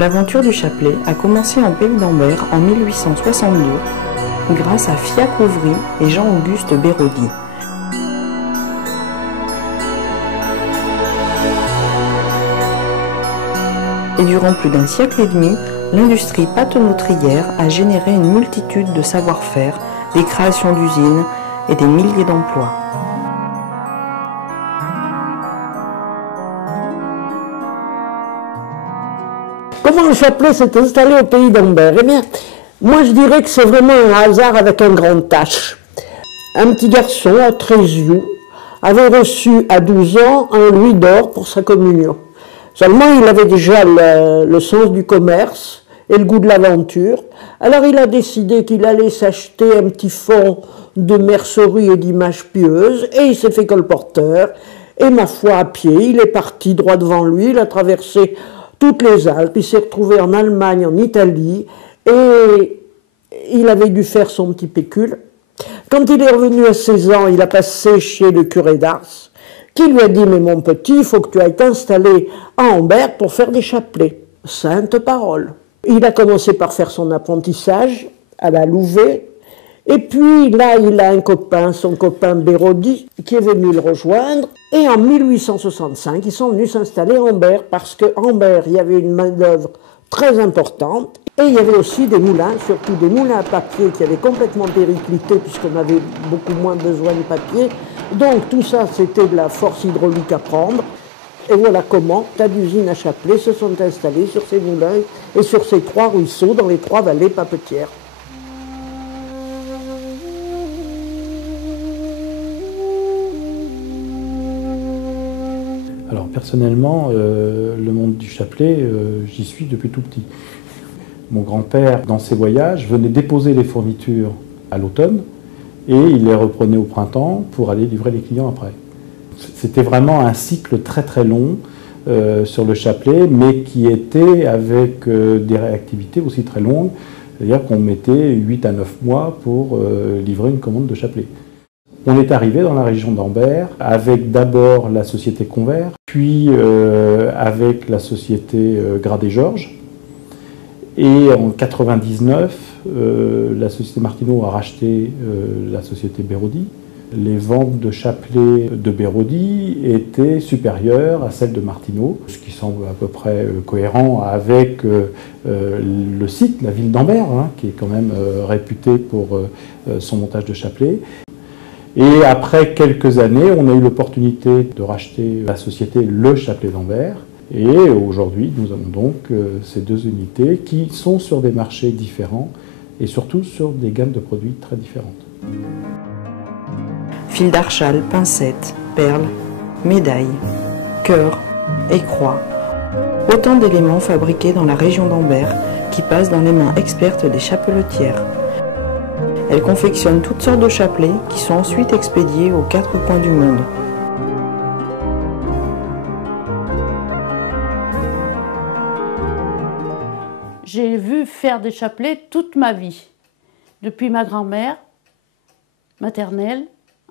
L'aventure du chapelet a commencé en pays d'Ambert en 1862 grâce à Fiac Ouvry et Jean-Auguste Béraudy. Et durant plus d'un siècle et demi, l'industrie pâte-nautrière a généré une multitude de savoir-faire, des créations d'usines et des milliers d'emplois. Comment le chapelet s'est installé au pays d'Ambert? Eh bien, moi je dirais que c'est vraiment un hasard avec un grand H. Un petit garçon à Tréziou avait reçu à 12 ans un louis d'or pour sa communion. Seulement, il avait déjà le sens du commerce et le goût de l'aventure. Alors il a décidé qu'il allait s'acheter un petit fonds de mercerie et d'images pieuses, et il s'est fait colporteur. Et ma foi, à pied, il est parti droit devant lui, il a traversé toutes les Alpes, il s'est retrouvé en Allemagne, en Italie, et il avait dû faire son petit pécule. Quand il est revenu à 16 ans, il a passé chez le curé d'Ars, qui lui a dit « Mais mon petit, il faut que tu ailles t'installer à Ambert pour faire des chapelets. » Sainte parole. Il a commencé par faire son apprentissage à la Louvet, et puis là, il a un copain, son copain Béraudy, qui est venu le rejoindre. Et en 1865, ils sont venus s'installer à Ambert, parce qu'à Ambert, il y avait une main-d'œuvre très importante. Et il y avait aussi des moulins, surtout des moulins à papier qui avaient complètement périclité, puisqu'on avait beaucoup moins besoin de papier. Donc tout ça, c'était de la force hydraulique à prendre. Et voilà comment tas d'usines à chapelet se sont installées sur ces moulins et sur ces 3 ruisseaux dans les 3 vallées papetières. Alors personnellement, le monde du chapelet, j'y suis depuis tout petit. Mon grand-père, dans ses voyages, venait déposer les fournitures à l'automne et il les reprenait au printemps pour aller livrer les clients après. C'était vraiment un cycle très très long sur le chapelet, mais qui était avec des réactivités aussi très longues, c'est-à-dire qu'on mettait 8 à 9 mois pour livrer une commande de chapelet. On est arrivé dans la région d'Ambert avec d'abord la société Convert, puis avec la société Grade et Georges. Et en 1999, la société Martineau a racheté la société Béraudy. Les ventes de chapelets de Béraudy étaient supérieures à celles de Martineau, ce qui semble à peu près cohérent avec le site, la ville d'Ambert, hein, qui est quand même réputée pour son montage de chapelets. Et après quelques années, on a eu l'opportunité de racheter la société Le Chapelet d'Ambert. Et aujourd'hui, nous avons donc ces 2 unités qui sont sur des marchés différents et surtout sur des gammes de produits très différentes. Fil d'archal, pincettes, perles, médailles, cœurs et croix. Autant d'éléments fabriqués dans la région d'Ambert qui passent dans les mains expertes des chapeletières. Elles confectionnent toutes sortes de chapelets qui sont ensuite expédiés aux 4 coins du monde. J'ai vu faire des chapelets toute ma vie, depuis ma grand-mère maternelle,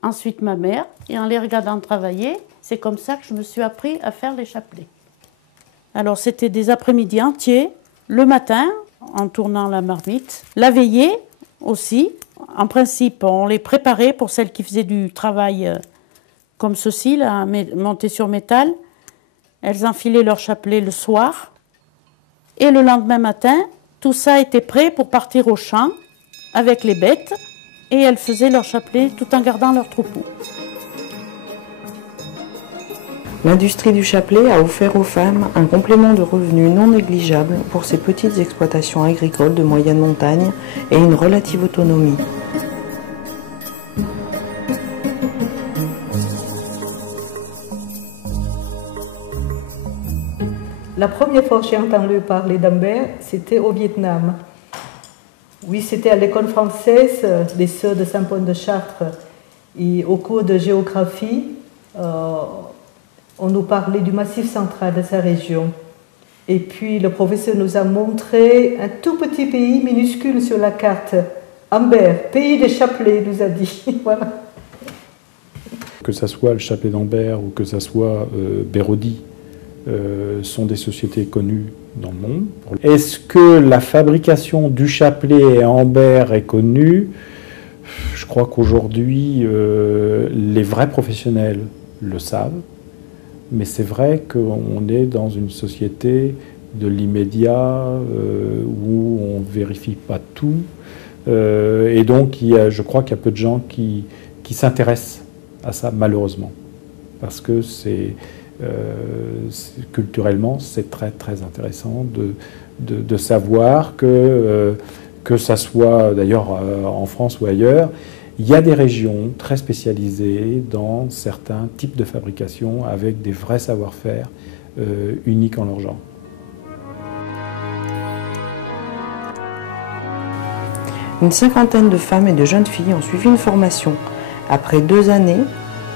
ensuite ma mère, et en les regardant travailler, c'est comme ça que je me suis appris à faire les chapelets. Alors c'était des après-midi entiers, le matin, en tournant la marmite, la veillée aussi. En principe, on les préparait pour celles qui faisaient du travail comme ceci, là, monté sur métal. Elles enfilaient leur chapelet le soir. Et le lendemain matin, tout ça était prêt pour partir au champ avec les bêtes. Et elles faisaient leur chapelet tout en gardant leur troupeau. L'industrie du chapelet a offert aux femmes un complément de revenus non négligeable pour ces petites exploitations agricoles de moyenne montagne et une relative autonomie. La première fois que j'ai entendu parler d'Ambert, c'était au Vietnam. Oui, c'était à l'école française des Sœurs de Saint-Paul de Chartres. Et au cours de géographie, on nous parlait du massif central de sa région. Et puis le professeur nous a montré un tout petit pays minuscule sur la carte. Ambert, pays des chapelets, nous a dit. Voilà. Que ce soit le chapelet d'Ambert ou que ce soit Béraudy, sont des sociétés connues dans le monde. Est-ce que la fabrication du chapelet et amber est connue? Je crois qu'aujourd'hui, les vrais professionnels le savent, mais c'est vrai qu'on est dans une société de l'immédiat où on ne vérifie pas tout. Et donc, je crois qu'il y a peu de gens qui s'intéressent à ça, malheureusement, parce que culturellement, c'est très très intéressant de savoir que ça soit d'ailleurs en France ou ailleurs, il y a des régions très spécialisées dans certains types de fabrication avec des vrais savoir-faire uniques en leur genre. Une cinquantaine de femmes et de jeunes filles ont suivi une formation. Après 2 années,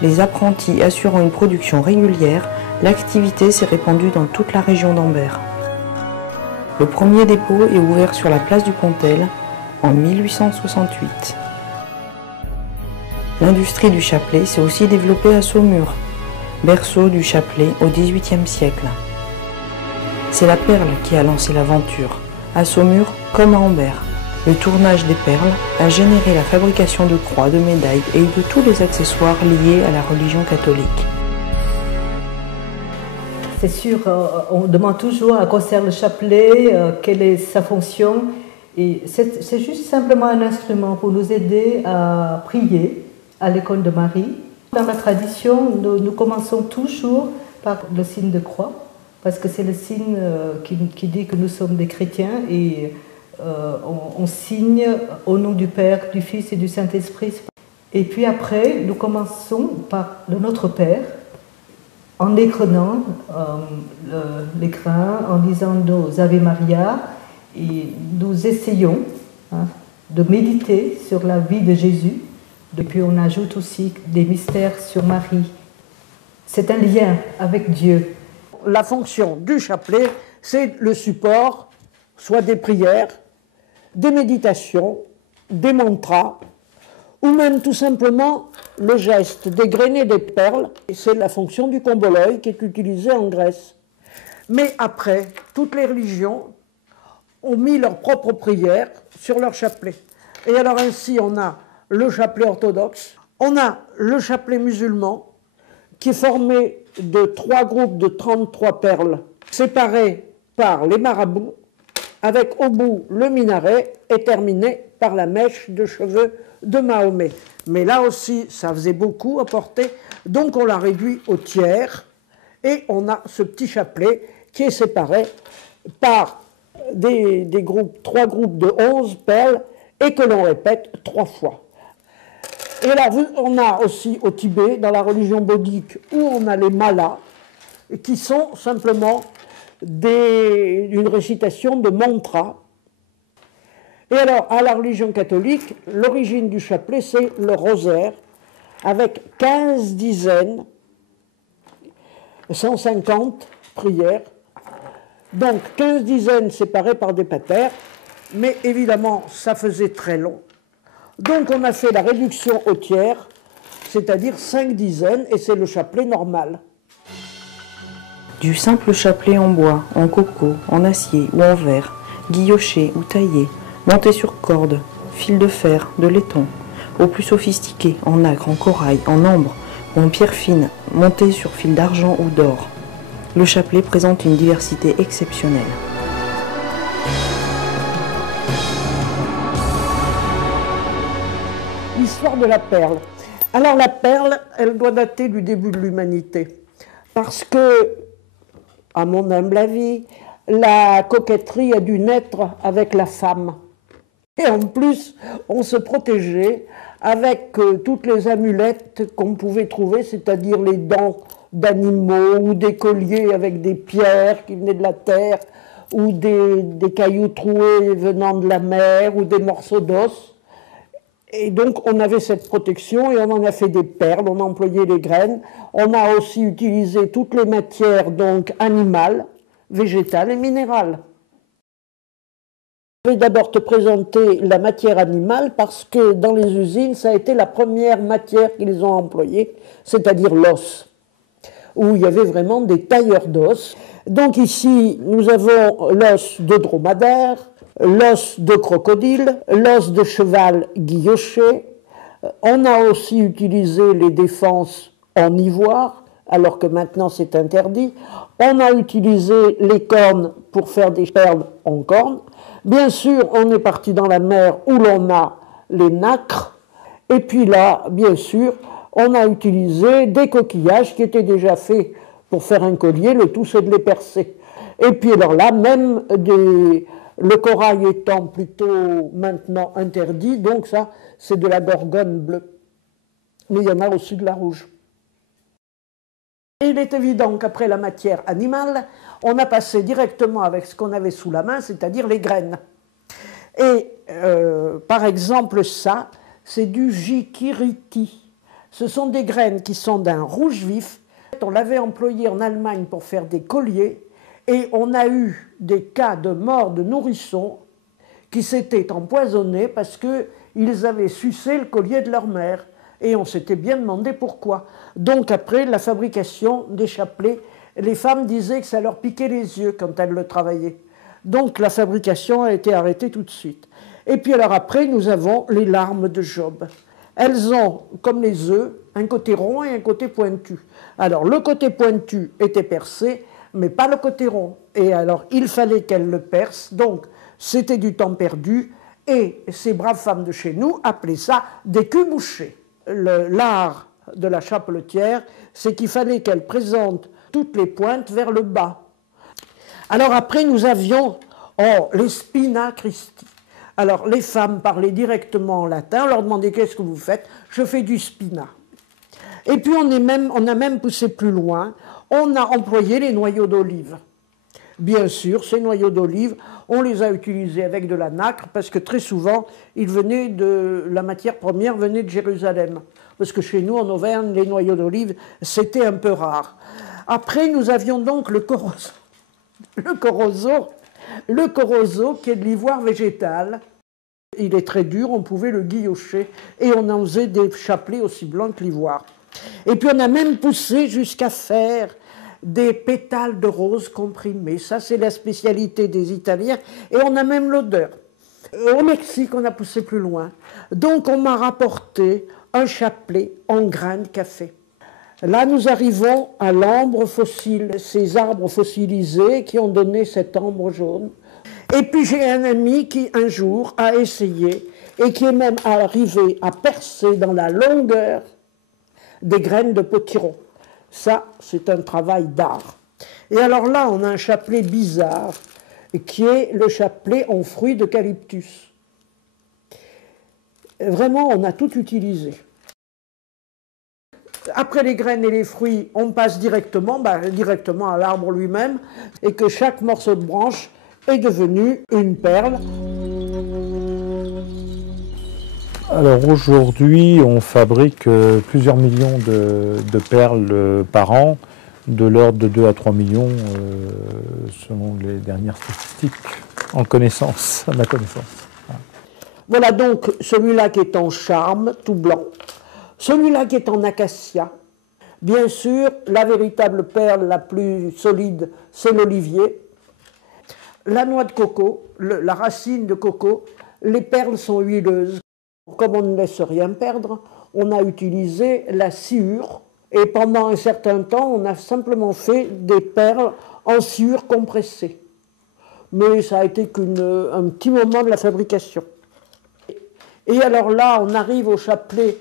les apprentis assurant une production régulière, l'activité s'est répandue dans toute la région d'Ambert. Le premier dépôt est ouvert sur la place du Pontel en 1868. L'industrie du chapelet s'est aussi développée à Saumur, berceau du chapelet au XVIIIe siècle. C'est la perle qui a lancé l'aventure, à Saumur comme à Ambert. Le tournage des perles a généré la fabrication de croix, de médailles et de tous les accessoires liés à la religion catholique. C'est sûr, on demande toujours à quoi sert le chapelet, quelle est sa fonction. Et c'est juste simplement un instrument pour nous aider à prier à l'icône de Marie. Dans la tradition, nous commençons toujours par le signe de croix, parce que c'est le signe qui dit que nous sommes des chrétiens et on signe au nom du Père, du Fils et du Saint-Esprit. Et puis après, nous commençons par le Notre Père, en écrenant l'écrin, en lisant nos Ave Maria, et nous essayons de méditer sur la vie de Jésus. Et puis on ajoute aussi des mystères sur Marie. C'est un lien avec Dieu. La fonction du chapelet, c'est le support, soit des prières, des méditations, des mantras, ou même tout simplement le geste dégrainer des perles. C'est la fonction du comboloï qui est utilisée en Grèce. Mais après, toutes les religions ont mis leurs propres prières sur leur chapelet. Et alors ainsi, on a le chapelet orthodoxe, on a le chapelet musulman, qui est formé de 3 groupes de 33 perles, séparés par les marabouts, avec au bout le minaret et terminé par la mèche de cheveux de Mahomet. Mais là aussi, ça faisait beaucoup à porter, donc on l'a réduit au tiers, et on a ce petit chapelet qui est séparé par des groupes, 3 groupes de 11 perles, et que l'on répète 3 fois. Et là, on a aussi au Tibet, dans la religion bouddhique, où on a les malas, qui sont simplement une récitation de mantras. Et alors, à la religion catholique, l'origine du chapelet, c'est le rosaire, avec 15 dizaines, 150 prières. Donc, 15 dizaines séparées par des patères, mais évidemment, ça faisait très long. Donc, on a fait la réduction au tiers, c'est-à-dire 5 dizaines, et c'est le chapelet normal. Du simple chapelet en bois, en coco, en acier ou en verre, guilloché ou taillé, monté sur corde, fil de fer, de laiton, au plus sophistiqué, en nacre, en corail, en ambre ou en pierre fine, monté sur fil d'argent ou d'or. Le chapelet présente une diversité exceptionnelle. L'histoire de la perle. Alors la perle, elle doit dater du début de l'humanité. Parce que, à mon humble avis, la coquetterie a dû naître avec la femme. Et en plus, on se protégeait avec toutes les amulettes qu'on pouvait trouver, c'est-à-dire les dents d'animaux ou des colliers avec des pierres qui venaient de la terre ou des cailloux troués venant de la mer ou des morceaux d'os. Et donc on avait cette protection et on en a fait des perles, on a employé les graines. On a aussi utilisé toutes les matières donc animales, végétales et minérales. Je vais d'abord te présenter la matière animale parce que dans les usines, ça a été la première matière qu'ils ont employée, c'est-à-dire l'os. où il y avait vraiment des tailleurs d'os. Donc ici, nous avons l'os de dromadaire, l'os de crocodile, l'os de cheval guilloché. On a aussi utilisé les défenses en ivoire, alors que maintenant c'est interdit. On a utilisé les cornes pour faire des perles en cornes. Bien sûr, on est parti dans la mer où l'on a les nacres. Et puis là, bien sûr, on a utilisé des coquillages qui étaient déjà faits pour faire un collier. Le tout, c'est de les percer. Et puis alors là, même le corail étant plutôt maintenant interdit, donc ça, c'est de la gorgone bleue. Mais il y en a aussi de la rouge. Et il est évident qu'après la matière animale, on a passé directement avec ce qu'on avait sous la main, c'est-à-dire les graines. Et par exemple, ça, c'est du jikiriti. Ce sont des graines qui sont d'un rouge vif. On l'avait employé en Allemagne pour faire des colliers. Et on a eu des cas de mort de nourrissons qui s'étaient empoisonnés parce qu'ils avaient sucé le collier de leur mère. Et on s'était bien demandé pourquoi. Donc après la fabrication des chapelets, les femmes disaient que ça leur piquait les yeux quand elles le travaillaient. Donc la fabrication a été arrêtée tout de suite. Et puis alors après, nous avons les larmes de Job. Elles ont, comme les œufs, un côté rond et un côté pointu. Alors le côté pointu était percé, mais pas le côté rond. Et alors il fallait qu'elles le percent, donc c'était du temps perdu, et ces braves femmes de chez nous appelaient ça des culs bouchés. L'art de la chapeletière, c'est qu'il fallait qu'elle présente toutes les pointes vers le bas. Alors après, nous avions les spina Christi. Alors les femmes parlaient directement en latin, on leur demandait qu'est-ce que vous faites, je fais du spina. Et puis on a même poussé plus loin, on a employé les noyaux d'olive. Bien sûr, ces noyaux d'olive, on les a utilisés avec de la nacre parce que très souvent, la matière première venait de Jérusalem. Parce que chez nous, en Auvergne, les noyaux d'olive, c'était un peu rare. Après, nous avions donc le corroso, qui est de l'ivoire végétal. Il est très dur, on pouvait le guillocher et on en faisait des chapelets aussi blancs que l'ivoire. Et puis on a même poussé jusqu'à faire des pétales de rose comprimés. Ça, c'est la spécialité des Italiens. Et on a même l'odeur. Au Mexique, on a poussé plus loin. Donc, on m'a rapporté un chapelet en grains de café. Là, nous arrivons à l'ambre fossile, ces arbres fossilisés qui ont donné cet ambre jaune. Et puis, j'ai un ami qui, un jour, a essayé et qui est même arrivé à percer dans la longueur des graines de potiron. Ça, c'est un travail d'art. Et alors là, on a un chapelet bizarre, qui est le chapelet en fruits d'eucalyptus. Vraiment, on a tout utilisé. Après les graines et les fruits, on passe directement à l'arbre lui-même, et que chaque morceau de branche est devenu une perle. Alors aujourd'hui, on fabrique plusieurs millions de perles par an, de l'ordre de 2 à 3 millions, selon les dernières statistiques, à ma connaissance. Voilà donc celui-là qui est en charme, tout blanc. Celui-là qui est en acacia. Bien sûr, la véritable perle la plus solide, c'est l'olivier. La noix de coco, la racine de coco, les perles sont huileuses. Comme on ne laisse rien perdre, on a utilisé la sciure. Et pendant un certain temps, on a simplement fait des perles en sciure compressée. Mais ça a été qu'un petit moment de la fabrication. Et alors là, on arrive au chapelet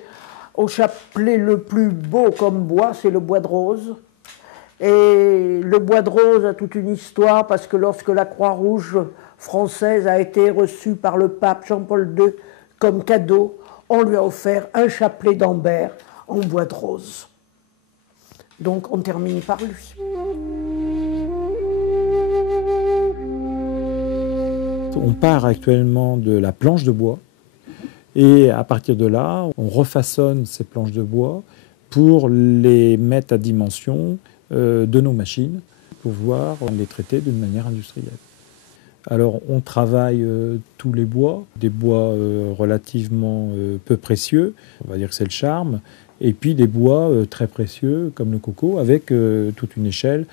le plus beau comme bois, c'est le bois de rose. Et le bois de rose a toute une histoire, parce que lorsque la Croix-Rouge française a été reçue par le pape Jean-Paul II comme cadeau, on lui a offert un chapelet d'Ambert en bois de rose. Donc on termine par lui. On part actuellement de la planche de bois et à partir de là, on refaçonne ces planches de bois pour les mettre à dimension de nos machines pour pouvoir les traiter d'une manière industrielle. Alors on travaille tous les bois, des bois relativement peu précieux, on va dire que c'est le charme, et puis des bois très précieux comme le coco avec toute une échelle,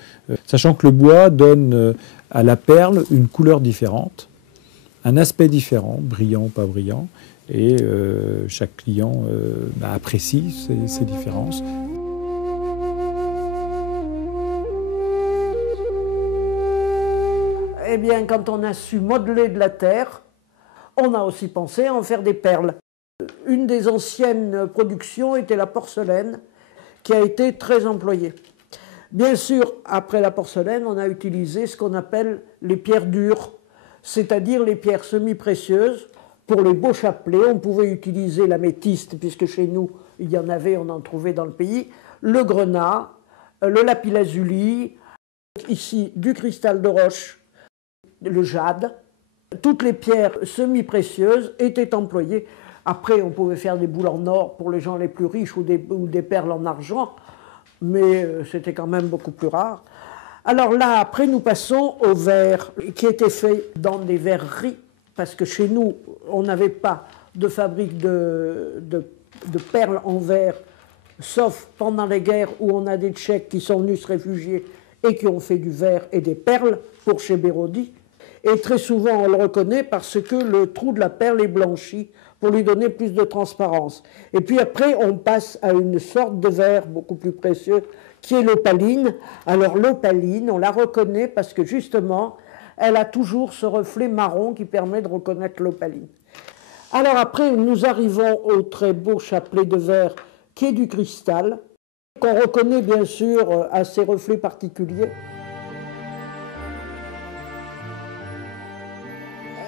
sachant que le bois donne à la perle une couleur différente, un aspect différent, brillant ou pas brillant, et chaque client apprécie ces différences. Eh bien, quand on a su modeler de la terre, on a aussi pensé à en faire des perles. Une des anciennes productions était la porcelaine, qui a été très employée. Bien sûr, après la porcelaine, on a utilisé ce qu'on appelle les pierres dures, c'est-à-dire les pierres semi-précieuses. Pour les beaux chapelets, on pouvait utiliser l'améthyste, puisque chez nous, il y en avait, on en trouvait dans le pays, le grenat, le lapis-lazuli, ici du cristal de roche, le jade. Toutes les pierres semi-précieuses étaient employées. Après, on pouvait faire des boules en or pour les gens les plus riches ou des perles en argent, mais c'était quand même beaucoup plus rare. Alors là, après, nous passons au verre, qui était fait dans des verreries, parce que chez nous, on n'avait pas de fabrique de perles en verre, sauf pendant les guerres où on a des Tchèques qui sont venus se réfugier et qui ont fait du verre et des perles pour chez Béraudy. Et très souvent, on le reconnaît parce que le trou de la perle est blanchi pour lui donner plus de transparence. Et puis après, on passe à une sorte de verre beaucoup plus précieux qui est l'opaline. Alors l'opaline, on la reconnaît parce que justement, elle a toujours ce reflet marron qui permet de reconnaître l'opaline. Alors après, nous arrivons au très beau chapelet de verre qui est du cristal, qu'on reconnaît bien sûr à ses reflets particuliers.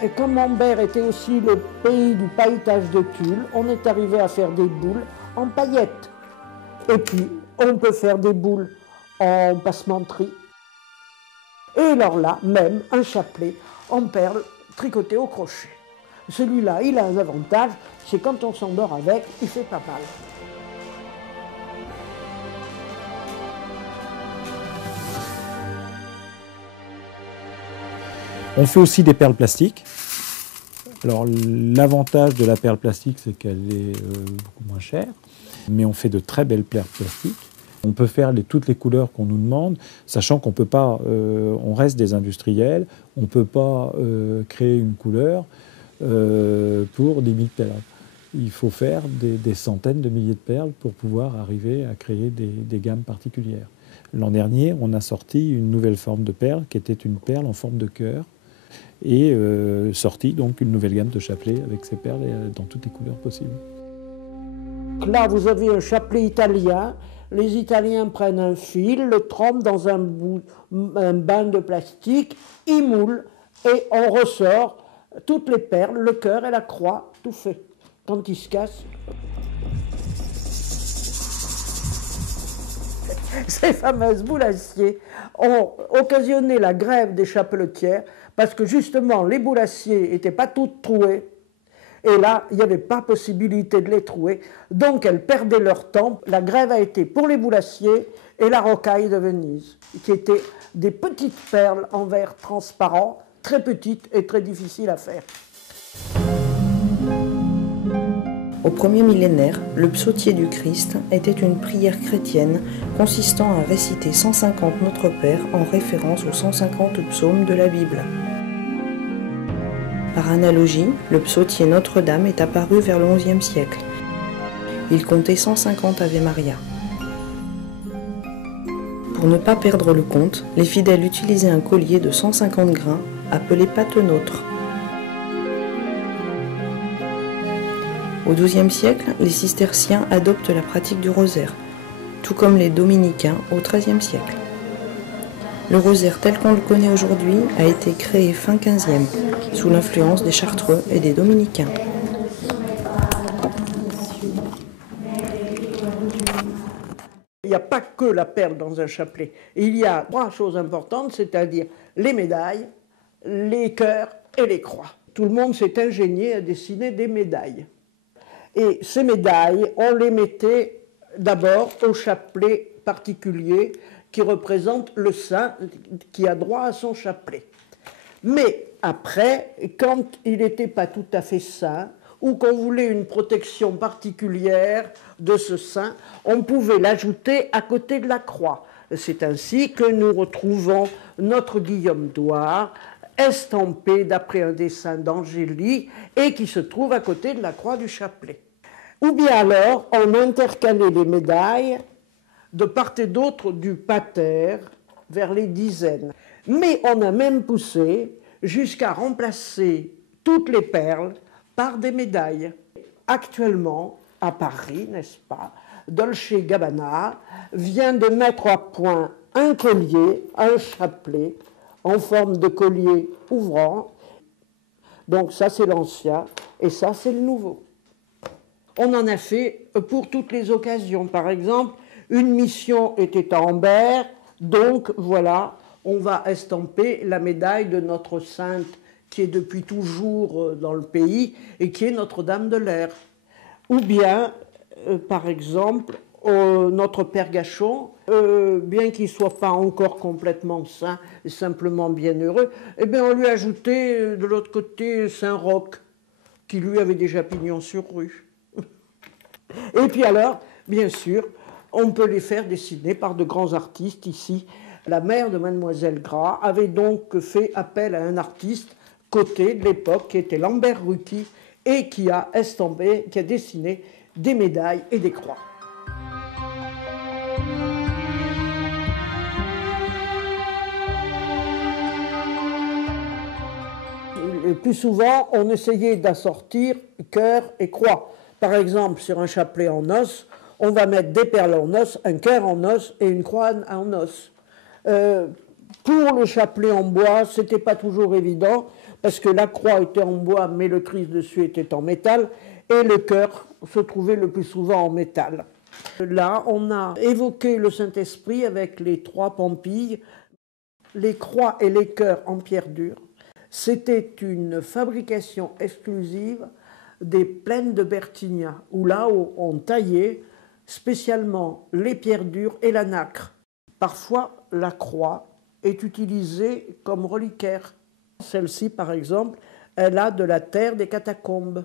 Et comme Ambert était aussi le pays du pailletage de tulle, on est arrivé à faire des boules en paillettes. Et puis, on peut faire des boules en passementerie. Et alors là, même un chapelet en perles tricoté au crochet. Celui-là, il a un avantage, c'est quand on s'endort avec, il fait pas mal. On fait aussi des perles plastiques. Alors l'avantage de la perle plastique, c'est qu'elle est beaucoup moins chère, mais on fait de très belles perles plastiques. On peut faire toutes les couleurs qu'on nous demande, sachant qu'on peut pas, on reste des industriels, on ne peut pas créer une couleur pour des 1000 perles. Il faut faire des centaines de milliers de perles pour pouvoir arriver à créer des gammes particulières. L'an dernier, on a sorti une nouvelle forme de perle qui était une perle en forme de cœur et sorti donc une nouvelle gamme de chapelets avec ces perles dans toutes les couleurs possibles. Là, vous avez un chapelet italien. Les Italiens prennent un fil, le trempent dans un bain de plastique, ils moulent et on ressort toutes les perles, le cœur et la croix, tout fait. Quand ils se cassent, ces fameuses boules acier ont occasionné la grève des chapeletières parce que justement les boules acier n'étaient pas toutes trouées. Et là, il n'y avait pas possibilité de les trouer, donc elles perdaient leur temps. La grève a été pour les boules acier et la rocaille de Venise, qui étaient des petites perles en verre transparent, très petites et très difficiles à faire. Au premier millénaire, le psautier du Christ était une prière chrétienne consistant à réciter 150 Notre Père en référence aux 150 psaumes de la Bible. Par analogie, le psautier Notre-Dame est apparu vers le XIe siècle. Il comptait 150 Ave Maria. Pour ne pas perdre le compte, les fidèles utilisaient un collier de 150 grains appelé patenôtre. Au XIIe siècle, les cisterciens adoptent la pratique du rosaire, tout comme les dominicains au XIIIe siècle. Le rosaire tel qu'on le connaît aujourd'hui a été créé fin XVe, sous l'influence des Chartreux et des dominicains. Il n'y a pas que la perle dans un chapelet. Il y a 3 choses importantes, c'est-à-dire les médailles, les cœurs et les croix. Tout le monde s'est ingénié à dessiner des médailles. Et ces médailles, on les mettait d'abord au chapelet particulier qui représente le saint qui a droit à son chapelet. Mais après, quand il n'était pas tout à fait saint, ou qu'on voulait une protection particulière de ce saint, on pouvait l'ajouter à côté de la croix. C'est ainsi que nous retrouvons notre Guillaume d'Ouar, estampé d'après un dessin d'Angélie et qui se trouve à côté de la croix du chapelet. Ou bien alors, on intercalait les médailles de part et d'autre du pater vers les dizaines. Mais on a même poussé jusqu'à remplacer toutes les perles par des médailles. Actuellement, à Paris, n'est-ce pas, Dolce & Gabbana vient de mettre à point un collier, un chapelet, en forme de collier ouvrant. Donc ça, c'est l'ancien, et ça, c'est le nouveau. On en a fait pour toutes les occasions. Par exemple, une mission était à Ambert, donc voilà, on va estamper la médaille de notre sainte qui est depuis toujours dans le pays et qui est Notre-Dame de l'Air. Ou bien, par exemple, notre Père Gachon, bien qu'il ne soit pas encore complètement saint, simplement bienheureux, eh bien on lui a ajouté de l'autre côté Saint-Roch, qui lui avait déjà pignon sur rue. Et puis alors, bien sûr, on peut les faire dessiner par de grands artistes ici. La mère de Mademoiselle Gras avait donc fait appel à un artiste coté de l'époque qui était Lambert Ruti et qui a estampé, qui a dessiné des médailles et des croix. Le plus souvent, on essayait d'assortir cœur et croix. Par exemple, sur un chapelet en os, on va mettre des perles en os, un cœur en os et une croix en os. Pour le chapelet en bois, ce n'était pas toujours évident, parce que la croix était en bois, mais le Christ dessus était en métal, et le cœur se trouvait le plus souvent en métal. Là, on a évoqué le Saint-Esprit avec les 3 pampilles, les croix et les cœurs en pierre dure. C'était une fabrication exclusive des plaines de Bertigna, où là on taillait spécialement les pierres dures et la nacre. Parfois, la croix est utilisée comme reliquaire. Celle-ci, par exemple, elle a de la terre des catacombes,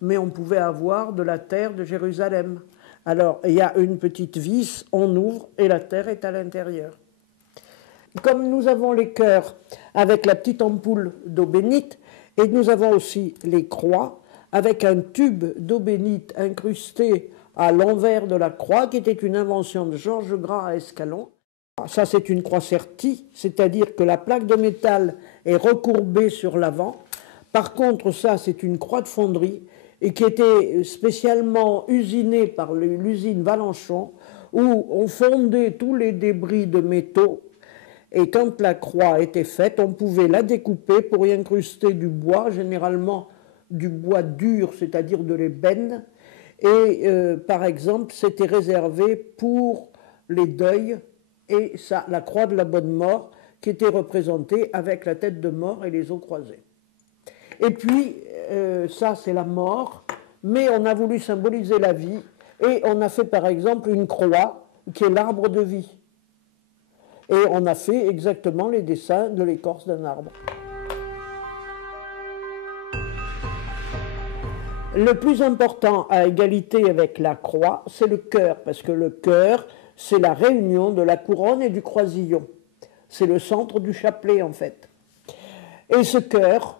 mais on pouvait avoir de la terre de Jérusalem. Alors, il y a une petite vis, on ouvre et la terre est à l'intérieur. Comme nous avons les cœurs avec la petite ampoule d'eau bénite, et nous avons aussi les croix avec un tube d'eau bénite incrusté à l'envers de la croix, qui était une invention de Georges Gras à Escalon. Ça, c'est une croix sertie, c'est-à-dire que la plaque de métal est recourbée sur l'avant. Par contre, ça, c'est une croix de fonderie et qui était spécialement usinée par l'usine Valenchon, où on fondait tous les débris de métaux. Et quand la croix était faite, on pouvait la découper pour y incruster du bois, généralement du bois dur, c'est-à-dire de l'ébène. Et par exemple, c'était réservé pour les deuils, et ça, la croix de la bonne mort, qui était représentée avec la tête de mort et les os croisés. Et puis, ça, c'est la mort, mais on a voulu symboliser la vie, et on a fait par exemple une croix, qui est l'arbre de vie. Et on a fait exactement les dessins de l'écorce d'un arbre. Le plus important à égalité avec la croix, c'est le cœur, parce que le cœur, c'est la réunion de la couronne et du croisillon. C'est le centre du chapelet, en fait. Et ce cœur,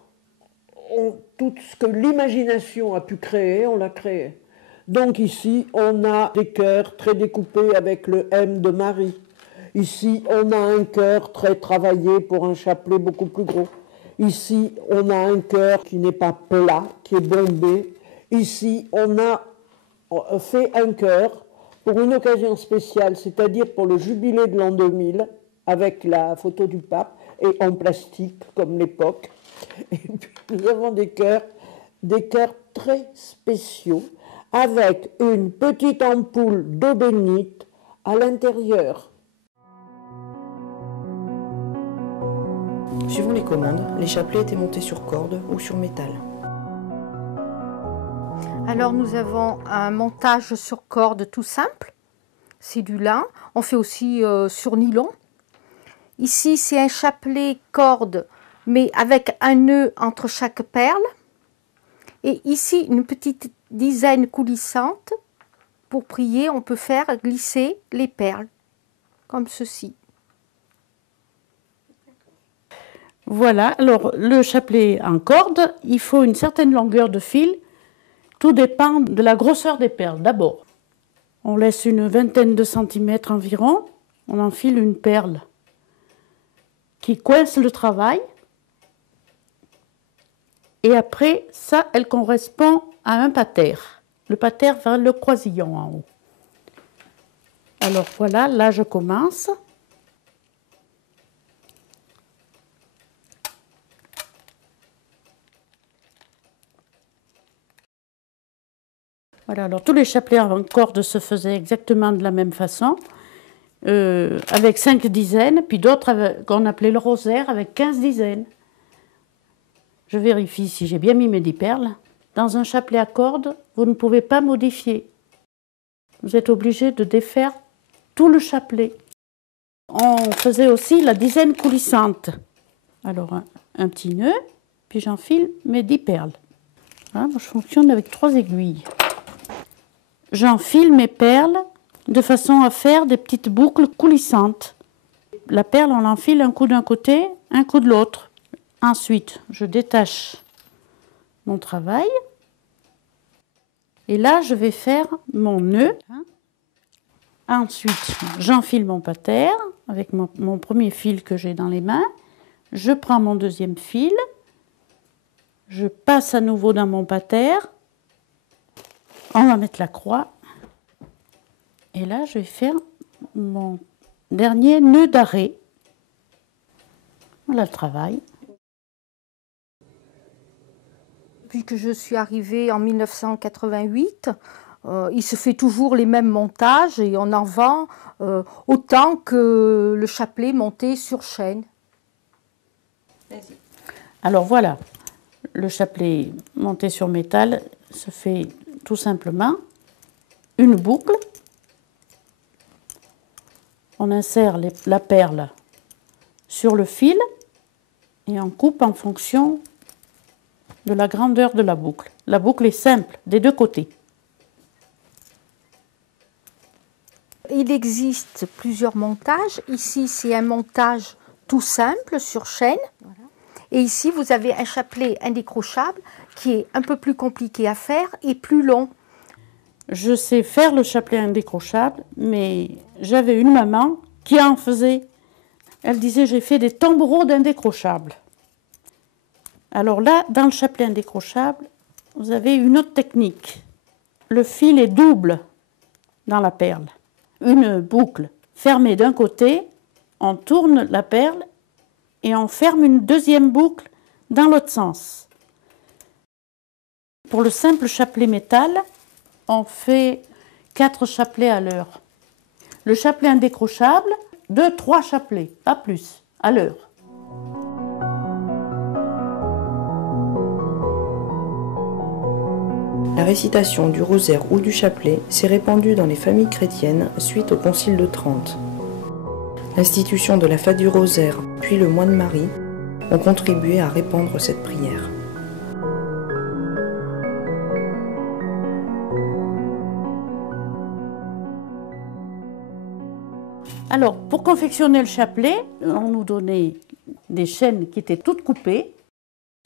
tout ce que l'imagination a pu créer, on l'a créé. Donc ici, on a des cœurs très découpés avec le M de Marie. Ici, on a un cœur très travaillé pour un chapelet beaucoup plus gros. Ici, on a un cœur qui n'est pas plat, qui est bombé. Ici, on a fait un cœur pour une occasion spéciale, c'est-à-dire pour le jubilé de l'an 2000, avec la photo du pape, et en plastique, comme l'époque. Et puis, nous avons des cœurs très spéciaux, avec une petite ampoule d'eau bénite à l'intérieur. Suivant les commandes, les chapelets étaient montés sur corde ou sur métal. Alors nous avons un montage sur corde tout simple, c'est du lin. On fait aussi sur nylon. Ici c'est un chapelet corde, mais avec un nœud entre chaque perle. Et ici, une petite dizaine coulissante. Pour prier, on peut faire glisser les perles, comme ceci. Voilà, alors le chapelet en corde, il faut une certaine longueur de fil. Tout dépend de la grosseur des perles. D'abord, on laisse une vingtaine de centimètres environ. On enfile une perle qui coince le travail. Et après, ça, elle correspond à un pater. Le pater vers le croisillon en haut. Alors voilà, là je commence. Voilà, alors tous les chapelets en corde se faisaient exactement de la même façon, avec 5 dizaines, puis d'autres qu'on appelait le rosaire avec 15 dizaines. Je vérifie si j'ai bien mis mes 10 perles. Dans un chapelet à corde, vous ne pouvez pas modifier. Vous êtes obligé de défaire tout le chapelet. On faisait aussi la dizaine coulissante. Alors un petit nœud, puis j'enfile mes 10 perles. Voilà, moi je fonctionne avec 3 aiguilles. J'enfile mes perles de façon à faire des petites boucles coulissantes. La perle, on l'enfile un coup d'un côté, un coup de l'autre. Ensuite, je détache mon travail. Et là, je vais faire mon nœud. Ensuite, j'enfile mon pater avec mon premier fil que j'ai dans les mains. Je prends mon deuxième fil. Je passe à nouveau dans mon pater. On va mettre la croix. Et là, je vais faire mon dernier nœud d'arrêt. Voilà le travail. Depuis que je suis arrivée en 1988, il se fait toujours les mêmes montages et on en vend autant que le chapelet monté sur chaîne. Alors voilà, le chapelet monté sur métal se fait tout simplement une boucle. On insère la perle sur le fil et on coupe en fonction de la grandeur de la boucle. La boucle est simple des deux côtés. Il existe plusieurs montages. Ici, c'est un montage tout simple sur chaîne. Voilà. Et ici, vous avez un chapelet indécrochable qui est un peu plus compliqué à faire et plus long. Je sais faire le chapelet indécrochable, mais j'avais une maman qui en faisait. Elle disait, j'ai fait des tombereaux d'indécrochables. Alors là, dans le chapelet indécrochable, vous avez une autre technique. Le fil est double dans la perle. Une boucle fermée d'un côté, on tourne la perle et on ferme une deuxième boucle dans l'autre sens. Pour le simple chapelet métal, on fait 4 chapelets à l'heure. Le chapelet indécrochable, 2-3 chapelets, pas plus, à l'heure. La récitation du rosaire ou du chapelet s'est répandue dans les familles chrétiennes suite au Concile de Trente. L'institution de la fête du rosaire, puis le mois de Marie, ont contribué à répandre cette prière. Alors, pour confectionner le chapelet, on nous donnait des chaînes qui étaient toutes coupées.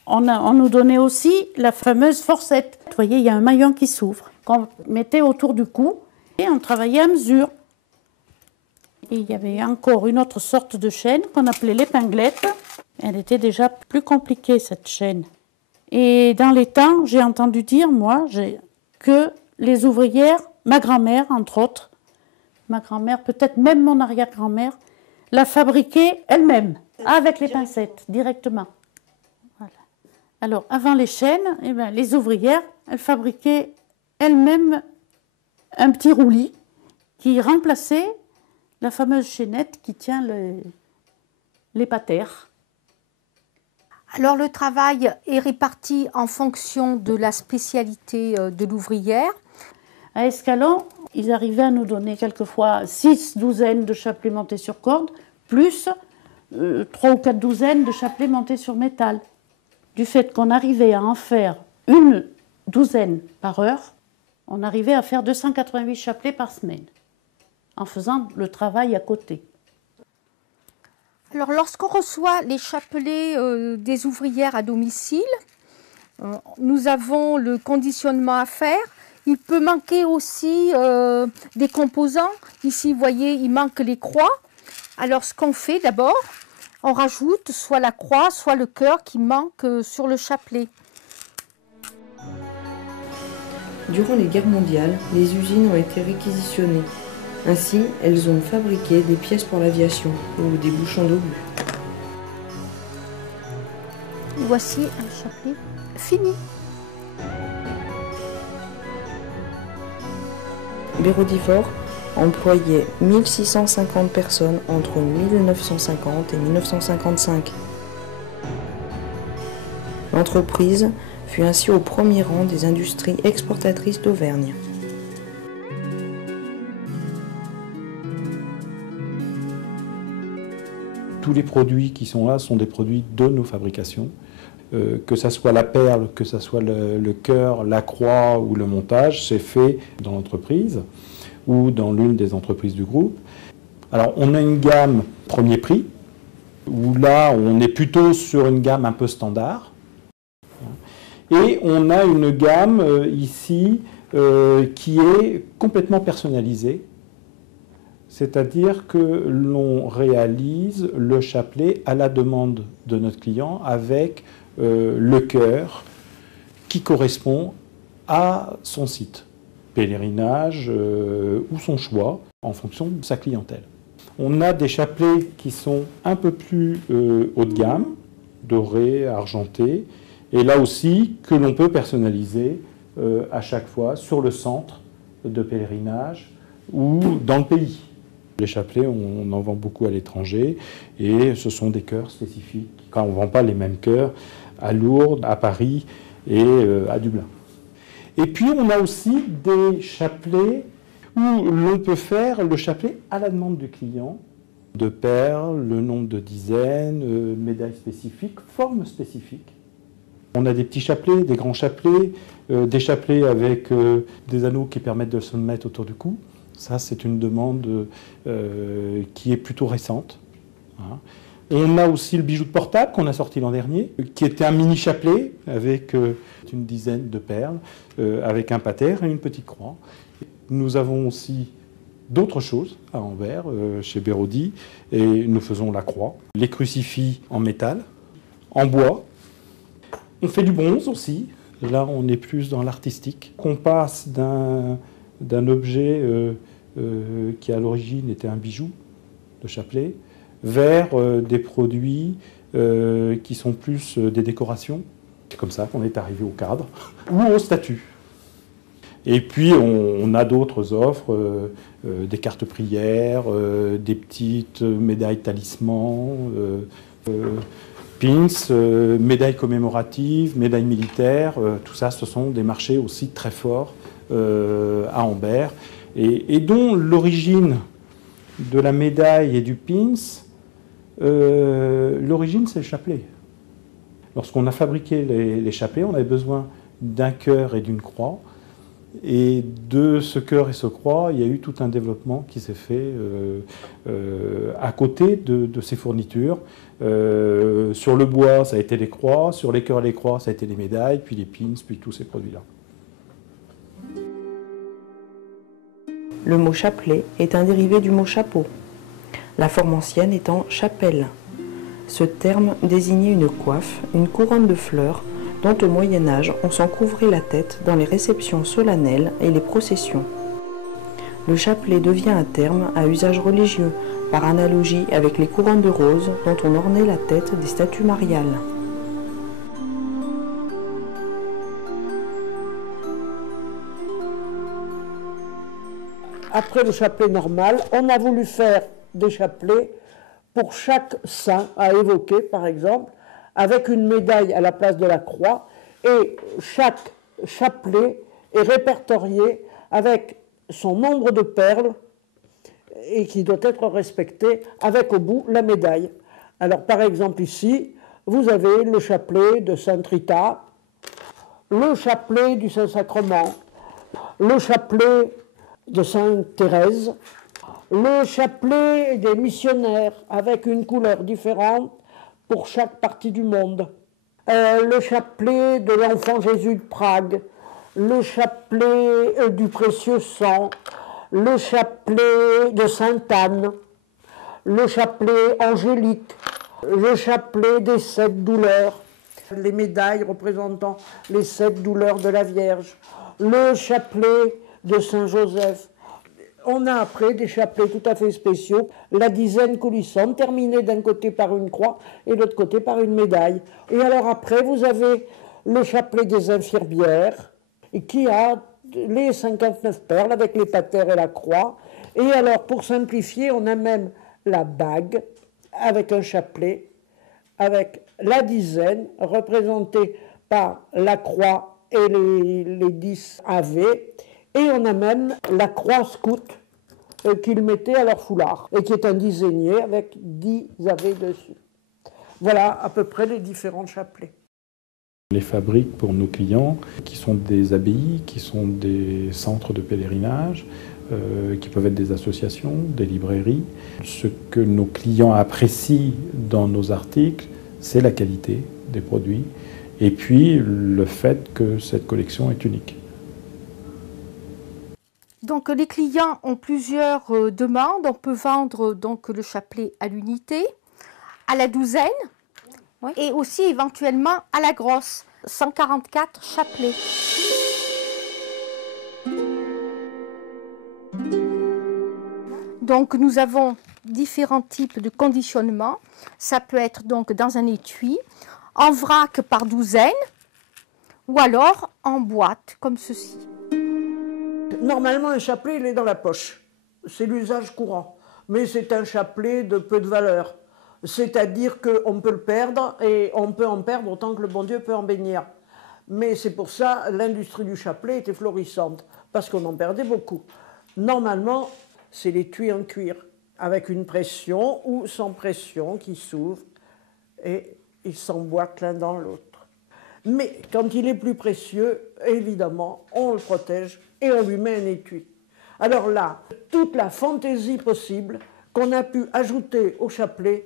On nous donnait aussi la fameuse forcette. Vous voyez, il y a un maillon qui s'ouvre, qu'on mettait autour du cou et on travaillait à mesure. Et il y avait encore une autre sorte de chaîne qu'on appelait l'épinglette. Elle était déjà plus compliquée, cette chaîne. Et dans les temps, j'ai entendu dire, moi, que les ouvrières, ma grand-mère, entre autres, ma grand-mère, peut-être même mon arrière-grand-mère, la fabriquait elle-même, avec les pincettes, directement. Voilà. Alors, avant les chaînes, eh bien, les ouvrières, elles fabriquaient elles-mêmes un petit roulis qui remplaçait la fameuse chaînette qui tient les patères. Alors le travail est réparti en fonction de la spécialité de l'ouvrière. À Escalon, ils arrivaient à nous donner quelquefois 6 douzaines de chapelets montés sur corde, plus 3 ou 4 douzaines de chapelets montés sur métal. Du fait qu'on arrivait à en faire une douzaine par heure, on arrivait à faire 288 chapelets par semaine, en faisant le travail à côté. Alors, lorsqu'on reçoit les chapelets des ouvrières à domicile, nous avons le conditionnement à faire. Il peut manquer aussi des composants. Ici, vous voyez, il manque les croix. Alors, ce qu'on fait d'abord, on rajoute soit la croix, soit le cœur qui manque sur le chapelet. Durant les guerres mondiales, les usines ont été réquisitionnées. Ainsi, elles ont fabriqué des pièces pour l'aviation ou des bouchons d'obus. Voici un chapelet fini. Bérodifort employait 1650 personnes entre 1950 et 1955. L'entreprise fut ainsi au premier rang des industries exportatrices d'Auvergne. Tous les produits qui sont là sont des produits de nos fabrications. Que ça soit la perle, que ça soit le cœur, la croix ou le montage, c'est fait dans l'entreprise ou dans l'une des entreprises du groupe. Alors on a une gamme premier prix, où là on est plutôt sur une gamme un peu standard. Et on a une gamme ici qui est complètement personnalisée, c'est-à-dire que l'on réalise le chapelet à la demande de notre client avec le cœur qui correspond à son site, pèlerinage ou son choix en fonction de sa clientèle. On a des chapelets qui sont un peu plus haut de gamme, dorés, argentés, et là aussi que l'on peut personnaliser à chaque fois sur le centre de pèlerinage ou dans le pays. Les chapelets, on en vend beaucoup à l'étranger et ce sont des cœurs spécifiques. Quand on ne vend pas les mêmes cœurs à Lourdes, à Paris et à Dublin. Et puis on a aussi des chapelets où l'on peut faire le chapelet à la demande du client, de perles, le nombre de dizaines, médailles spécifiques, formes spécifiques. On a des petits chapelets, des grands chapelets, des chapelets avec des anneaux qui permettent de se mettre autour du cou. Ça, c'est une demande qui est plutôt récente. Hein. On a aussi le bijou de portable qu'on a sorti l'an dernier, qui était un mini chapelet avec une dizaine de perles, avec un pater et une petite croix. Nous avons aussi d'autres choses à Anvers, chez Bérodi, et nous faisons la croix, les crucifix en métal, en bois. On fait du bronze aussi. Là, on est plus dans l'artistique. On passe d'un objet qui, à l'origine, était un bijou de chapelet, vers des produits qui sont plus des décorations. C'est comme ça qu'on est arrivé au cadre ou aux statues. Et puis, on a d'autres offres, des cartes prières, des petites médailles talismans, pins, médailles commémoratives, médailles militaires. Tout ça, ce sont des marchés aussi très forts à Ambert et dont l'origine de la médaille et du pins, l'origine, c'est le chapelet. Lorsqu'on a fabriqué les chapelets, on avait besoin d'un cœur et d'une croix. Et de ce cœur et ce croix, il y a eu tout un développement qui s'est fait à côté de ces fournitures. Sur le bois, ça a été les croix. Sur les cœurs et les croix, ça a été les médailles, puis les pins, puis tous ces produits-là. Le mot chapelet est un dérivé du mot chapeau, la forme ancienne étant chapelle. Ce terme désignait une coiffe, une couronne de fleurs, dont au Moyen-Âge on s'en couvrait la tête dans les réceptions solennelles et les processions. Le chapelet devient un terme à usage religieux, par analogie avec les couronnes de roses dont on ornait la tête des statues mariales. Après le chapelet normal, on a voulu faire des chapelets pour chaque saint à évoquer, par exemple, avec une médaille à la place de la croix, et chaque chapelet est répertorié avec son nombre de perles et qui doit être respecté avec au bout la médaille. Alors par exemple ici, vous avez le chapelet de Sainte Rita, le chapelet du Saint-Sacrement, le chapelet de Sainte Thérèse, le chapelet des missionnaires avec une couleur différente pour chaque partie du monde, le chapelet de l'Enfant Jésus de Prague, le chapelet du Précieux Sang, le chapelet de Sainte-Anne, le chapelet angélique, le chapelet des 7 douleurs, les médailles représentant les 7 douleurs de la Vierge, le chapelet de Saint-Joseph. On a après des chapelets tout à fait spéciaux, la dizaine coulissante, terminée d'un côté par une croix et de l'autre côté par une médaille. Et alors après, vous avez le chapelet des infirmières, qui a les 59 perles avec les patères et la croix. Et alors, pour simplifier, on a même la bague avec un chapelet, avec la dizaine représentée par la croix et les 10 Ave. Et on a même la croix scout qu'ils mettaient à leur foulard, et qui est un dizainier avec 10 Ave dessus. Voilà à peu près les différents chapelets. Les fabriques pour nos clients, qui sont des abbayes, qui sont des centres de pèlerinage, qui peuvent être des associations, des librairies. Ce que nos clients apprécient dans nos articles, c'est la qualité des produits, et puis le fait que cette collection est unique. Donc les clients ont plusieurs demandes. On peut vendre donc le chapelet à l'unité, à la douzaine, oui, et aussi éventuellement à la grosse, 144 chapelets. Donc nous avons différents types de conditionnement. Ça peut être donc dans un étui, en vrac par douzaine, ou alors en boîte comme ceci. Normalement, un chapelet, il est dans la poche. C'est l'usage courant. Mais c'est un chapelet de peu de valeur. C'est-à-dire qu'on peut le perdre et on peut en perdre autant que le bon Dieu peut en bénir. Mais c'est pour ça que l'industrie du chapelet était florissante, parce qu'on en perdait beaucoup. Normalement, c'est l'étui en cuir, avec une pression ou sans pression qui s'ouvre et ils s'emboîtent l'un dans l'autre. Mais quand il est plus précieux, évidemment, on le protège et on lui met un étui. Alors là, toute la fantaisie possible qu'on a pu ajouter au chapelet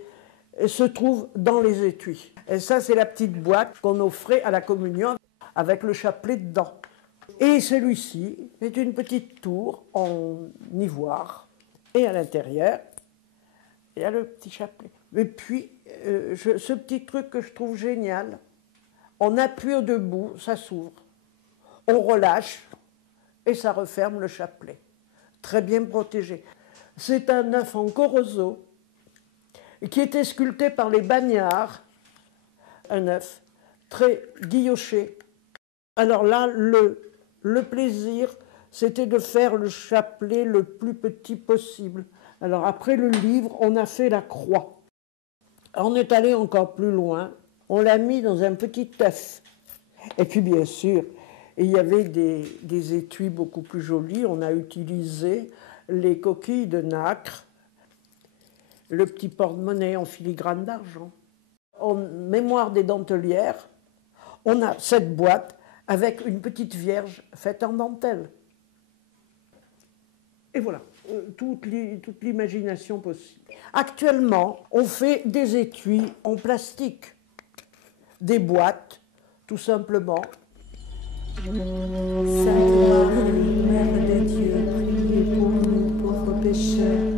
se trouve dans les étuis. Et ça, c'est la petite boîte qu'on offrait à la communion avec le chapelet dedans. Et celui-ci est une petite tour en ivoire. Et à l'intérieur, il y a le petit chapelet. Et puis, ce petit truc que je trouve génial, on appuie au debout, ça s'ouvre. On relâche et ça referme le chapelet. Très bien protégé. C'est un œuf en corozo qui était sculpté par les bagnards. Un œuf très guilloché. Alors là, le plaisir, c'était de faire le chapelet le plus petit possible. Alors après le livre, on a fait la croix. On est allé encore plus loin. On l'a mis dans un petit œuf. Et puis bien sûr, il y avait des étuis beaucoup plus jolis. On a utilisé les coquilles de nacre, le petit porte-monnaie en filigrane d'argent. En mémoire des dentelières, on a cette boîte avec une petite vierge faite en dentelle. Et voilà, toute l'imagination possible. Actuellement, on fait des étuis en plastique, des boîtes, tout simplement. Sainte Marie, Mère de Dieu, priez pour nous pauvres pécheurs,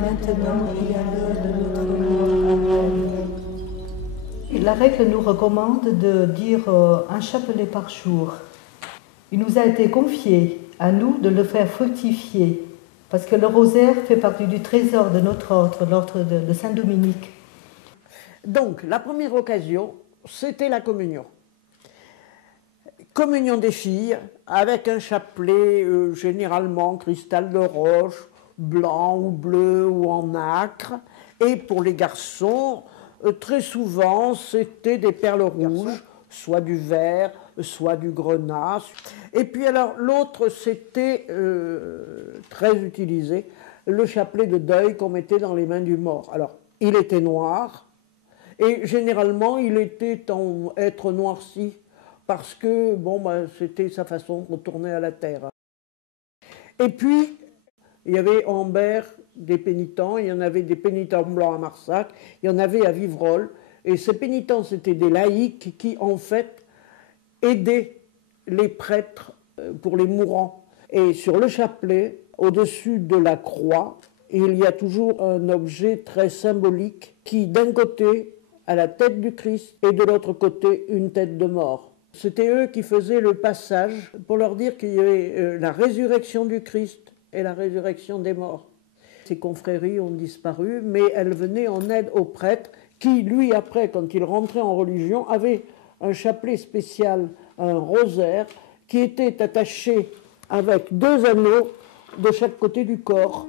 maintenant et à l'heure de notre mort. Amen. La règle nous recommande de dire un chapelet par jour. Il nous a été confié à nous de le faire fructifier, parce que le rosaire fait partie du trésor de notre ordre, l'ordre de Saint-Dominique. Donc, la première occasion, c'était la communion. Communion des filles, avec un chapelet généralement cristal de roche, blanc ou bleu ou en nacre. Et pour les garçons, très souvent, c'était des perles rouges, soit du vert, soit du grenat. Et puis alors, l'autre, c'était très utilisé, le chapelet de deuil qu'on mettait dans les mains du mort. Alors, il était noir, et généralement, il était être noirci parce que bon, c'était sa façon de retourner à la terre. Et puis, il y avait en Ambert des pénitents, il y en avait des pénitents blancs à Marsac, il y en avait à Vivrolles, et ces pénitents, c'était des laïcs qui, en fait, aidaient les prêtres pour les mourants. Et sur le chapelet, au-dessus de la croix, il y a toujours un objet très symbolique qui, d'un côté, a la tête du Christ et de l'autre côté, une tête de mort. C'était eux qui faisaient le passage pour leur dire qu'il y avait la résurrection du Christ et la résurrection des morts. Ces confréries ont disparu, mais elles venaient en aide aux prêtres qui, lui, après, quand il rentrait en religion, avait un chapelet spécial, un rosaire, qui était attaché avec 2 anneaux de chaque côté du corps.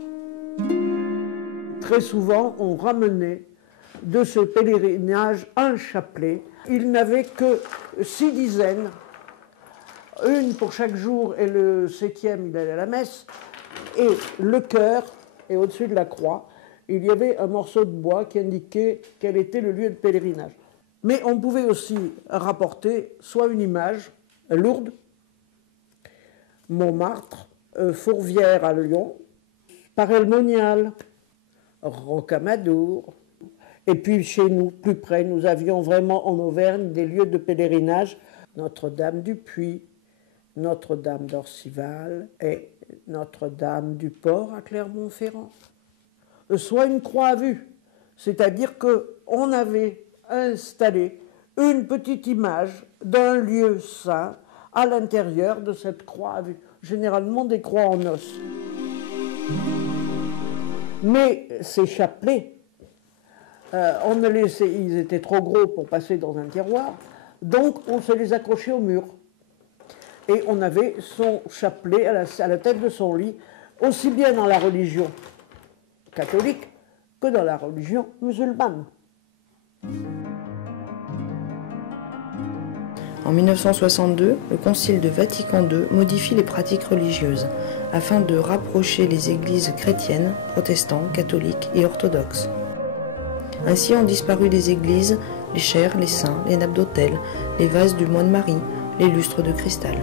Très souvent, on ramenait de ce pèlerinage un chapelet. Il n'avait que 6 dizaines, une pour chaque jour, et le 7e, il allait à la messe, et le cœur, et au-dessus de la croix, il y avait un morceau de bois qui indiquait quel était le lieu de pèlerinage. Mais on pouvait aussi rapporter soit une image, Lourdes, Montmartre, Fourvière à Lyon, Paray-le-Monial, Rocamadour. Et puis chez nous, plus près, nous avions vraiment en Auvergne des lieux de pèlerinage, Notre-Dame du Puy, Notre-Dame d'Orcival et Notre-Dame du Port à Clermont-Ferrand. Soit une croix à vue, c'est-à-dire qu'on avait installé une petite image d'un lieu saint à l'intérieur de cette croix à vue, généralement des croix en os. Mais ces chapelets, ils étaient trop gros pour passer dans un tiroir, donc on se les accrochait au mur. Et on avait son chapelet à la tête de son lit, aussi bien dans la religion catholique que dans la religion musulmane. En 1962, le Concile de Vatican II modifie les pratiques religieuses afin de rapprocher les églises chrétiennes, protestantes, catholiques et orthodoxes. Ainsi ont disparu les églises, les chaires, les saints, les nappes d'autel, les vases du moine Marie, les lustres de cristal.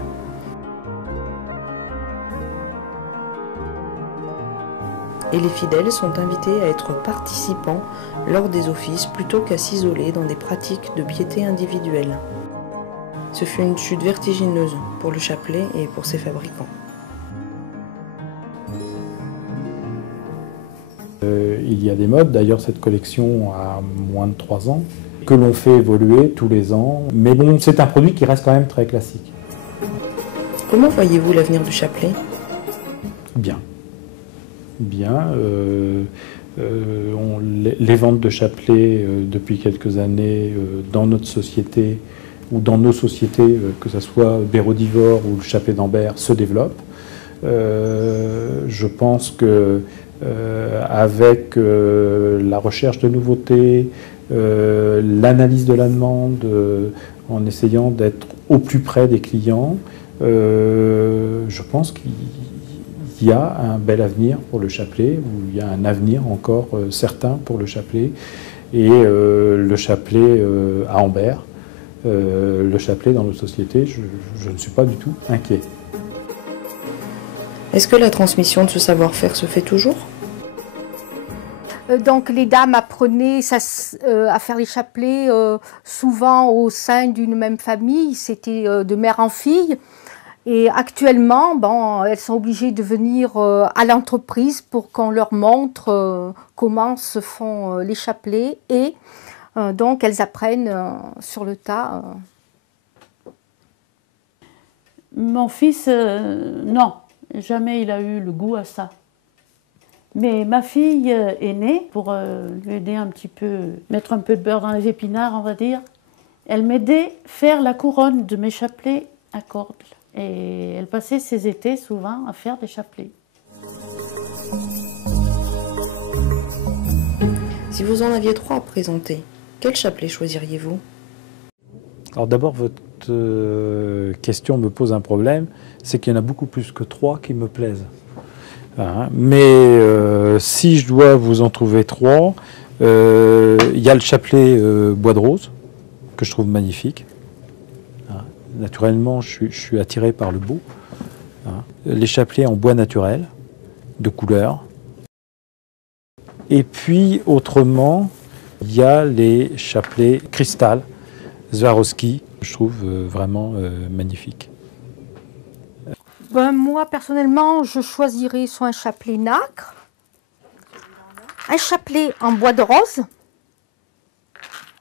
Et les fidèles sont invités à être participants lors des offices plutôt qu'à s'isoler dans des pratiques de piété individuelle. Ce fut une chute vertigineuse pour le chapelet et pour ses fabricants. Il y a des modes, d'ailleurs cette collection a moins de 3 ans, que l'on fait évoluer tous les ans. Mais bon, c'est un produit qui reste quand même très classique. Comment voyez-vous l'avenir du chapelet ? Bien. Bien. Les ventes de chapelets depuis quelques années dans notre société ou dans nos sociétés, que ce soit Bérodivore ou le chapelet d'Ambert, se développent. Je pense que avec la recherche de nouveautés, l'analyse de la demande, en essayant d'être au plus près des clients, je pense qu'il y a un bel avenir pour le chapelet, ou il y a un avenir encore certain pour le chapelet. Et le chapelet à Ambert, le chapelet dans nos sociétés, je ne suis pas du tout inquiet. Est-ce que la transmission de ce savoir-faire se fait toujours ? Donc les dames apprenaient à faire les chapelets souvent au sein d'une même famille, c'était de mère en fille. Et actuellement, bon, elles sont obligées de venir à l'entreprise pour qu'on leur montre comment se font les chapelets. Et donc elles apprennent sur le tas. Mon fils, non, jamais il a eu le goût à ça. Mais ma fille aînée, pour lui aider un petit peu, mettre un peu de beurre dans les épinards, on va dire, elle m'aidait à faire la couronne de mes chapelets à cordes. Et elle passait ses étés souvent à faire des chapelets. Si vous en aviez 3 à présenter, quel chapelet choisiriez-vous ? Alors d'abord, votre question me pose un problème, c'est qu'il y en a beaucoup plus que 3 qui me plaisent. Mais si je dois vous en trouver 3, il y a le chapelet bois de rose, que je trouve magnifique. Naturellement, je suis attiré par le beau. Hein. Les chapelets en bois naturel, de couleur. Et puis, autrement, il y a les chapelets cristal, Swarovski, je trouve vraiment magnifiques. Ben, moi, personnellement, je choisirais soit un chapelet nacre, un chapelet en bois de rose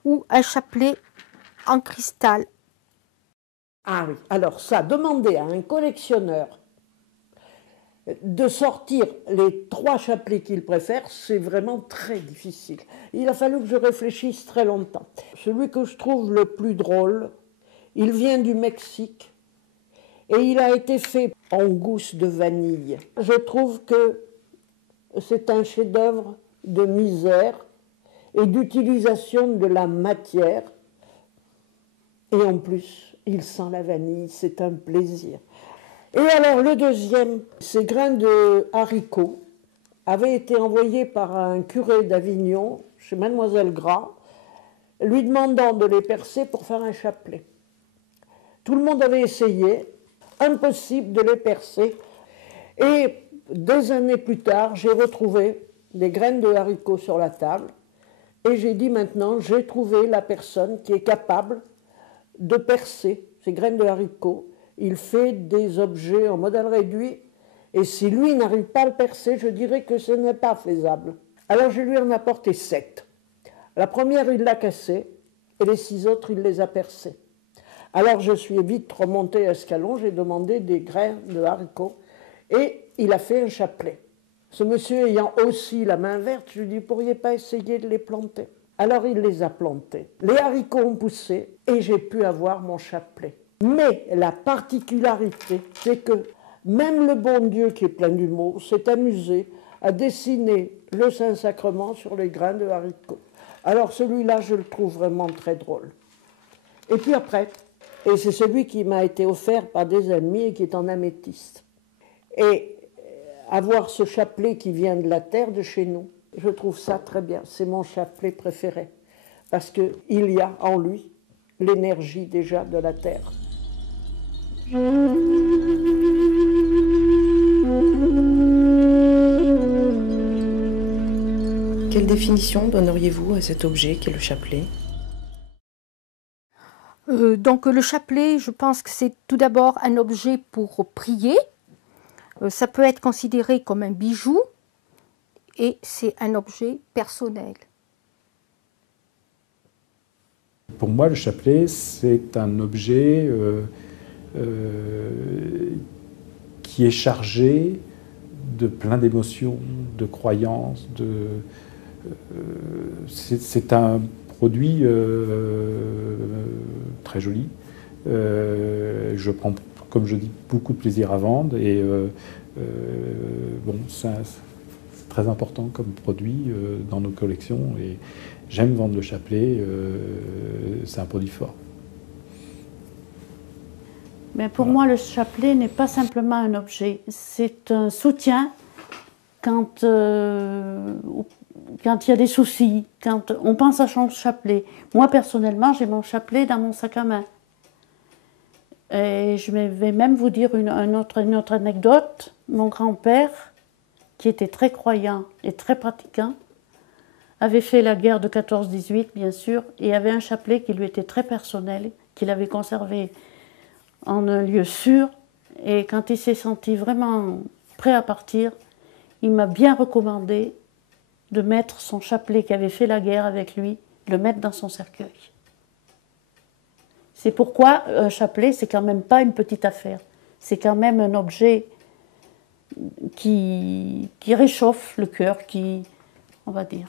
ou un chapelet en cristal. Ah oui, alors ça, demander à un collectionneur de sortir les 3 chapelets qu'il préfère, c'est vraiment très difficile. Il a fallu que je réfléchisse très longtemps. Celui que je trouve le plus drôle, il vient du Mexique et il a été fait en gousse de vanille. Je trouve que c'est un chef-d'œuvre de misère et d'utilisation de la matière. Et en plus, il sent la vanille, c'est un plaisir. Et alors le deuxième, ces grains de haricots avaient été envoyés par un curé d'Avignon chez Mademoiselle Gras, lui demandant de les percer pour faire un chapelet. Tout le monde avait essayé, impossible de les percer. Et des années plus tard, j'ai retrouvé des graines de haricots sur la table et j'ai dit maintenant, j'ai trouvé la personne qui est capable de percer ces graines de haricots. Il fait des objets en modèle réduit et si lui n'arrive pas à le percer, je dirais que ce n'est pas faisable. Alors je lui en ai apporté 7. La première, il l'a cassée et les 6 autres, il les a percés. Alors je suis vite remontée à escalon, j'ai demandé des grains de haricots et il a fait un chapelet. Ce monsieur ayant aussi la main verte, je lui ai dit, pourriez pas essayer de les planter? Alors il les a plantés. Les haricots ont poussé et j'ai pu avoir mon chapelet. Mais la particularité, c'est que même le bon Dieu qui est plein d'humour s'est amusé à dessiner le Saint-Sacrement sur les grains de haricots. Alors celui-là, je le trouve vraiment très drôle. Et puis après, et c'est celui qui m'a été offert par des amis et qui est en améthyste. Et avoir ce chapelet qui vient de la terre de chez nous, je trouve ça très bien. C'est mon chapelet préféré parce qu'il y a en lui l'énergie déjà de la terre. Quelle définition donneriez-vous à cet objet qu'est le chapelet ? Donc le chapelet, je pense que c'est tout d'abord un objet pour prier. Ça peut être considéré comme un bijou et c'est un objet personnel. Pour moi, le chapelet, c'est un objet qui est chargé de plein d'émotions, de croyances. C'est un produit très joli. Je prends, comme je dis, beaucoup de plaisir à vendre et bon, c'est très important comme produit dans nos collections et j'aime vendre le chapelet, c'est un produit fort. Mais pour moi, le chapelet n'est pas simplement un objet, c'est un soutien quand il y a des soucis, quand on pense à son chapelet. Moi, personnellement, j'ai mon chapelet dans mon sac à main. Et je vais même vous dire une autre anecdote. Mon grand-père, qui était très croyant et très pratiquant, avait fait la guerre de 14-18, bien sûr, et avait un chapelet qui lui était très personnel, qu'il avait conservé en un lieu sûr. Et quand il s'est senti vraiment prêt à partir, il m'a bien recommandé de mettre son chapelet qui avait fait la guerre avec lui, de le mettre dans son cercueil. C'est pourquoi un chapelet, c'est quand même pas une petite affaire. C'est quand même un objet qui réchauffe le cœur, on va dire.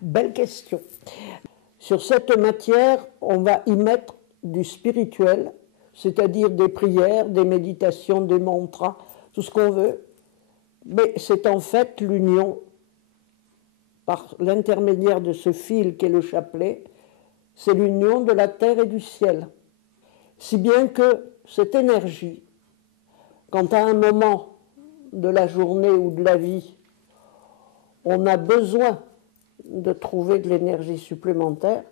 Belle question. Sur cette matière, on va y mettre du spirituel, c'est-à-dire des prières, des méditations, des mantras, tout ce qu'on veut. Mais c'est en fait l'union, par l'intermédiaire de ce fil qu'est le chapelet, c'est l'union de la terre et du ciel. Si bien que cette énergie, quand à un moment de la journée ou de la vie, on a besoin de trouver de l'énergie supplémentaire,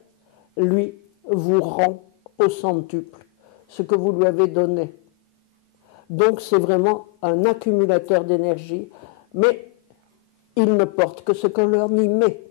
lui, vous rend au centuple ce que vous lui avez donné. Donc c'est vraiment un accumulateur d'énergie, mais il ne porte que ce que l'on y met.